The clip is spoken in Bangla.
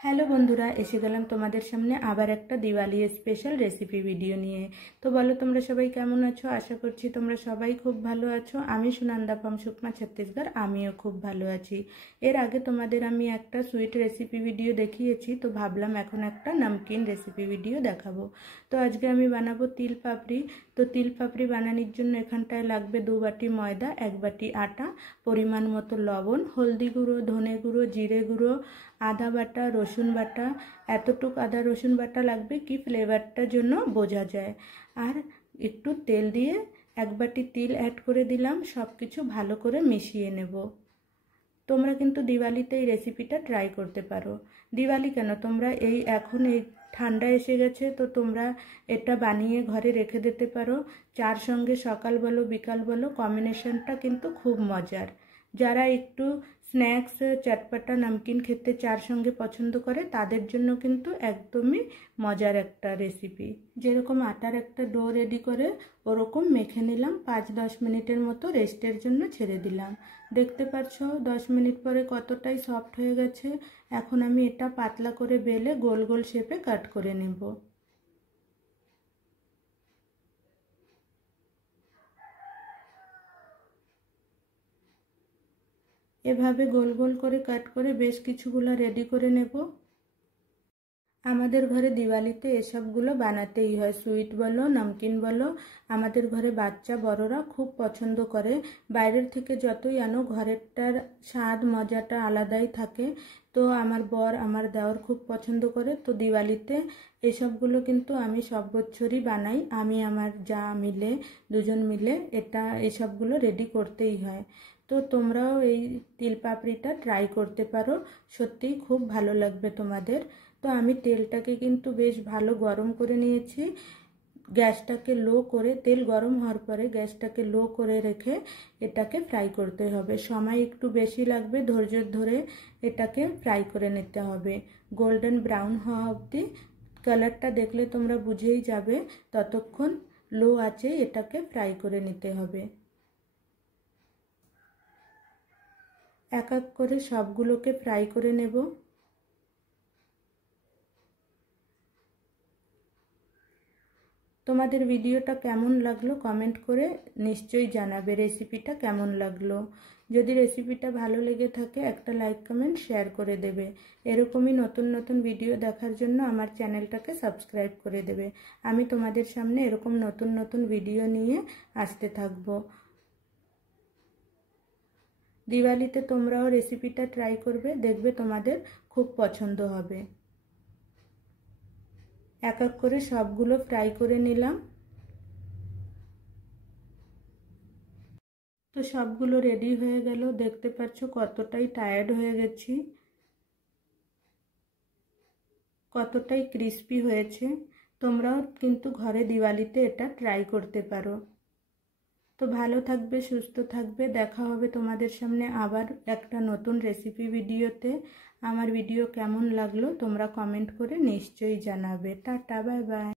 হ্যালো বন্ধুরা, এসে গেলাম তোমাদের সামনে আবার একটা দিওয়ালি স্পেশাল রেসিপি ভিডিও নিয়ে। তো বলো তোমরা সবাই কেমন আছো? আশা করছি তোমরা সবাই খুব ভালো আছো। আমি সুনন্দা ফ্রম সুকমা ছত্তিশগড়, আমিও খুব ভালো আছি। এর আগে তোমাদের আমি একটা সুইট রেসিপি ভিডিও দেখিয়েছি, তো ভাবলাম এখন একটা নমকিন রেসিপি ভিডিও দেখাবো। তো আজকে আমি বানাবো তিল পাপড়ি। তো তিল পাপড়ি বানানোর জন্য এখানটায় লাগবে 2 বাটি ময়দা, 1 বাটি আটা, পরিমাণ মতো লবণ, হলদি গুঁড়ো, ধনে গুঁড়ো, জিরে গুঁড়ো, আদা বাটা, রসুন বাটা। এতটুক আদা রসুন বাটা লাগবে কি ফ্লেভারটার জন্য বোঝা যায়। আর একটু তেল দিয়ে 1 বাটি তিল অ্যাড করে দিলাম। সব কিছু ভালো করে মিশিয়ে নেব। তোমরা কিন্তু দিওয়ালিতে এই রেসিপিটা ট্রাই করতে পারো। দিওয়ালি কেন, তোমরা এখন এই ঠান্ডা এসে গেছে, তো তোমরা এটা বানিয়ে ঘরে রেখে দিতে পারো। চার সঙ্গে সকাল বলো বিকাল বলো, কম্বিনেশনটা কিন্তু খুব মজার। যারা একটু স্ন্যাক্স চটপটা নমকিন খেতে চার সঙ্গে পছন্দ করে, তাদের জন্য কিন্তু একদমই মজার একটা রেসিপি। যেরকম আটার একটা ডো রেডি করে ওরকম মেখে নিলাম। 5-10 মিনিটের মতো রেস্টের জন্য ছেড়ে দিলাম। দেখতে পাচ্ছ 10 মিনিট পরে কতটাই সফট হয়ে গেছে। এখন আমি এটা পাতলা করে বেলে গোল গোল শেপে কাট করে নেব। এভাবে গোল গোল করে কাট করে বেশ কিছুগুলো রেডি করে নেব। আমাদের ঘরে দিওয়ালিতে এসবগুলো বানাতেই হয়। সুইট বলো নমকিন বলো, আমাদের ঘরে বাচ্চা বড়রা খুব পছন্দ করে। বাইরের থেকে যতই আনো, ঘরেরটার স্বাদ মজাটা আলাদাই থাকে। তো আমার বর আমার দেওর খুব পছন্দ করে। তো দিওয়ালিতে এসবগুলো কিন্তু আমি সব বছরই বানাই। আমি আমার যা মিলে দুজন মিলে এসবগুলো রেডি করতেই হয়। তো তোমরাও এই তিল পাপড়িটা ট্রাই করতে পারো, সত্যিই খুব ভালো লাগবে তোমাদের। তো আমি তেলটাকে কিন্তু বেশ ভালো গরম করে নিয়েছি। গ্যাসটাকে লো করে, তেল গরম হওয়ার পরে গ্যাসটাকে লো করে রেখে এটাকে ফ্রাই করতে হবে। সময় একটু বেশি লাগবে, ধৈর্য ধরে এটাকে ফ্রাই করে নিতে হবে গোল্ডেন ব্রাউন হওয়া অবধি। কালারটা দেখলে তোমরা বুঝেই যাবে। ততক্ষণ লো আঁচে এটাকে ফ্রাই করে নিতে হবে। এক এক করে সবগুলোকে ফ্রাই করে নেব। তোমাদের ভিডিওটা কেমন লাগলো কমেন্ট করে নিশ্চয়ই জানাবে। রেসিপিটা কেমন লাগলো, যদি রেসিপিটা ভালো লেগে থাকে একটা লাইক কমেন্ট শেয়ার করে দেবে। এরকমই নতুন নতুন ভিডিও দেখার জন্য আমার চ্যানেলটাকে সাবস্ক্রাইব করে দেবে। আমি তোমাদের সামনে এরকম নতুন নতুন ভিডিও নিয়ে আসতে থাকবো। দিওয়ালিতে তোমরাও রেসিপিটা ট্রাই করবে, দেখবে তোমাদের খুব পছন্দ হবে। এক এক করে সবগুলো ফ্রাই করে নিলাম। তো সবগুলো রেডি হয়ে গেল। দেখতে পাচ্ছ কতটাই টায়ার্ড হয়ে গেছি, কতটাই ক্রিস্পি হয়েছে। তোমরাও কিন্তু ঘরে দিওয়ালিতে এটা ট্রাই করতে পারো। তো ভালো থাকবে, সুস্থ থাকবে। দেখা হবে তোমাদের সামনে আবার একটা নতুন রেসিপি ভিডিওতে। আমার ভিডিও কেমন লাগলো তোমরা কমেন্ট করে নিশ্চয়ই জানাবে। Tata, bye bye.